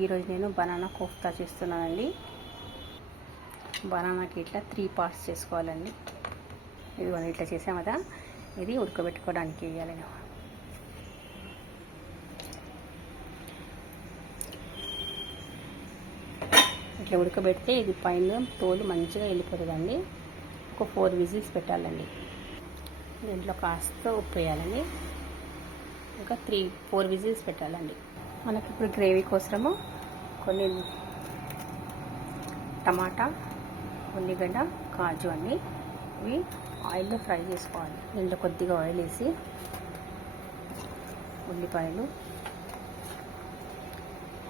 ఈరోజు నేను బనానా కోఫ్తా చేస్తున్నానండి. బనానాకి ఇట్లా 3 పార్ట్స్ చేసుకోవాలండి. ఇది మనం ఇట్లా చేసాం కదా, ఇది ఉడకబెట్టుకోవడానికి వేయాలి. ఇట్లా ఉడకబెడితే ఇది పైన తోలు మంచిగా వెళ్ళిపోతుందండి. ఒక 4 విజిల్స్ పెట్టాలండి. దీంట్లో కాస్త ఉప్పు వేయాలండి. ఇంకా 4 విజిల్స్ పెట్టాలండి. మనకి ఇప్పుడు గ్రేవీ కోసము కొన్ని టమాటా, ఉల్లిగడ్డ, కాజు అన్నీ ఇవి ఆయిల్లో ఫ్రై చేసుకోవాలి. దీంట్లో కొద్దిగా ఆయిల్ వేసి ఉల్లిపాయలు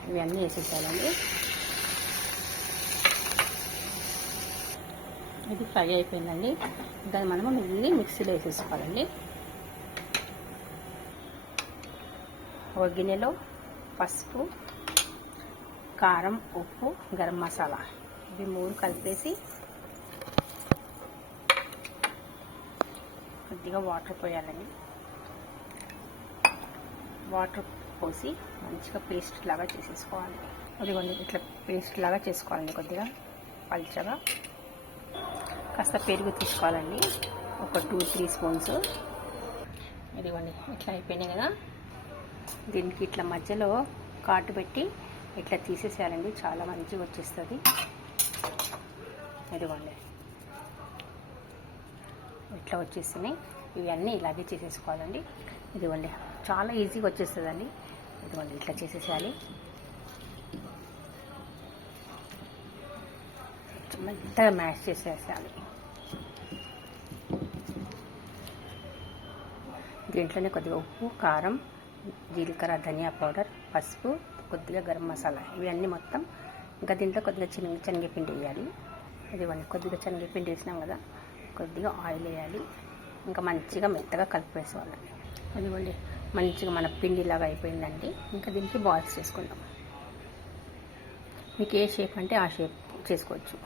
ఇవన్నీ వేసేసాలండి. ఇది ఫ్రై అయిపోయిందండి. దాన్ని మనము మిక్సీలో వేసేసుకోవాలండి. ఒక గిన్నెలో పసుపు, కారం, ఉప్పు, గరం మసాలా ఇవి 3 కలిపేసి కొద్దిగా వాటర్ పోయాలండి. వాటర్ పోసి మంచిగా పేస్ట్ లాగా చేసేసుకోవాలి. అదిగోండి ఇట్లా పేస్ట్ లాగా చేసుకోవాలండి. కొద్దిగా పల్చగా కాస్త పెరుగు తీసుకోవాలండి. ఒక 2-3 స్పూన్స్. ఇదిగోండి ఇట్లా అయిపోయినాయి కదా. దీనికి ఇట్లా మధ్యలో కాటు పెట్టి ఇట్లా తీసేసేయాలండి. చాలా మంచిగా వచ్చేస్తుంది. ఇదిగోండి ఇట్లా వచ్చేస్తున్నాయి. ఇవన్నీ ఇలాగే చేసేసుకోవాలండి. ఇదిగోండి చాలా ఈజీగా వచ్చేస్తుందండి. ఇదిగోండి ఇట్లా చేసేసేయాలి. మెత్తగా మ్యాష్ చేసేసేయాలి. దీంట్లోనే కొద్దిగా ఉప్పు, కారం, జీలకర్ర, ధనియా పౌడర్, పసుపు, కొద్దిగా గరం మసాలా ఇవన్నీ మొత్తం. ఇంకా దీంట్లో కొద్దిగా శనగపిండి వేయాలి. ఇదివ్వండి కొద్దిగా శనగపిండి వేసినాం కదా, కొద్దిగా ఆయిల్ వేయాలి. ఇంకా మంచిగా మెత్తగా కలిపేసుకోవాలండి. అదివ్వండి మంచిగా మన పిండిలాగా అయిపోయిందండి. ఇంకా దీనికి బాల్స్ చేసుకుందాం. మీకు ఏ షేప్ అంటే ఆ షేప్ చేసుకోవచ్చు.